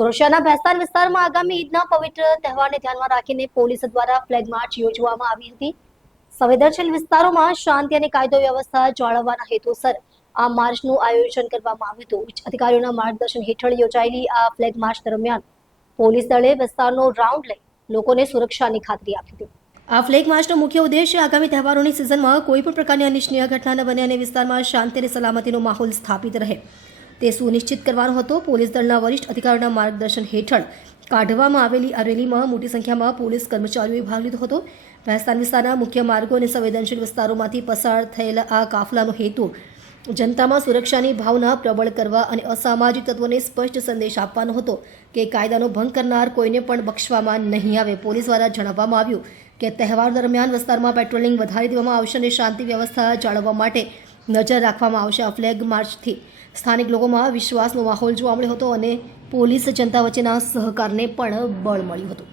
સુરક્ષાના ભેસ્તાન વિસ્તારમાં આગામી ઈદના પવિત્ર તહેવારને ધ્યાનમાં રાખીને પોલીસ દ્વારા ફ્લેગ માર્ચ યોજવામાં આવી હતી. સંવેદનશીલ વિસ્તારોમાં શાંતિ અને કાયદો વ્યવસ્થા જાળવવાના હેતુસર આ માર્ચનું આયોજન કરવામાં આવ્યું હતું. ઉચ્ચ અધિકારીઓના માર્ગદર્શન હેઠળ યોજાયેલી આ ફ્લેગ માર્ચ દરમિયાન પોલીસ દળે વિસ્તારનો રાઉન્ડ લઈ લોકોને સુરક્ષાની ખાતરી આપી હતી. આ ફ્લેગ માર્ચનો મુખ્ય ઉદ્દેશ્ય આગામી તહેવારોની સિઝનમાં કોઈ પણ પ્રકારની અનિચ્છનીય ઘટના ન બને અને વિસ્તારમાં શાંતિ અને સલામતીનો માહોલ સ્થાપિત રહે તે સુનિશ્ચિત કરવાનો હતો. પોલીસ દળના વરિષ્ઠ અધિકારીઓના માર્ગદર્શન હેઠળ કાઢવામાં આવેલી આ રેલીમાં મોટી સંખ્યામાં પોલીસ કર્મચારીઓએ ભાગ લીધો હતો. ભેસ્તાન વિસ્તારના મુખ્ય માર્ગો અને સંવેદનશીલ વિસ્તારોમાંથી પસાર થયેલા આ કાફલાનો હેતુ જનતામાં સુરક્ષાની ભાવના પ્રબળ કરવા અને અસામાજિક તત્વોને સ્પષ્ટ સંદેશ આપવાનો હતો કે કાયદાનો ભંગ કરનાર કોઈને પણ બક્ષવામાં નહીં આવે. પોલીસ દ્વારા જણાવવામાં આવ્યું કે તહેવાર દરમિયાન વિસ્તારમાં પેટ્રોલિંગ વધારી દેવામાં આવશે અને શાંતિ વ્યવસ્થા જાળવવા માટે નજર રાખવામાં આવશે. આ ફ્લેગ માર્ચથી સ્થાનિક લોકોમાં વિશ્વાસનો માહોલ જોવા મળ્યો હતો અને પોલીસ જનતા વચ્ચેના સહકારને પણ બળ મળ્યું હતું.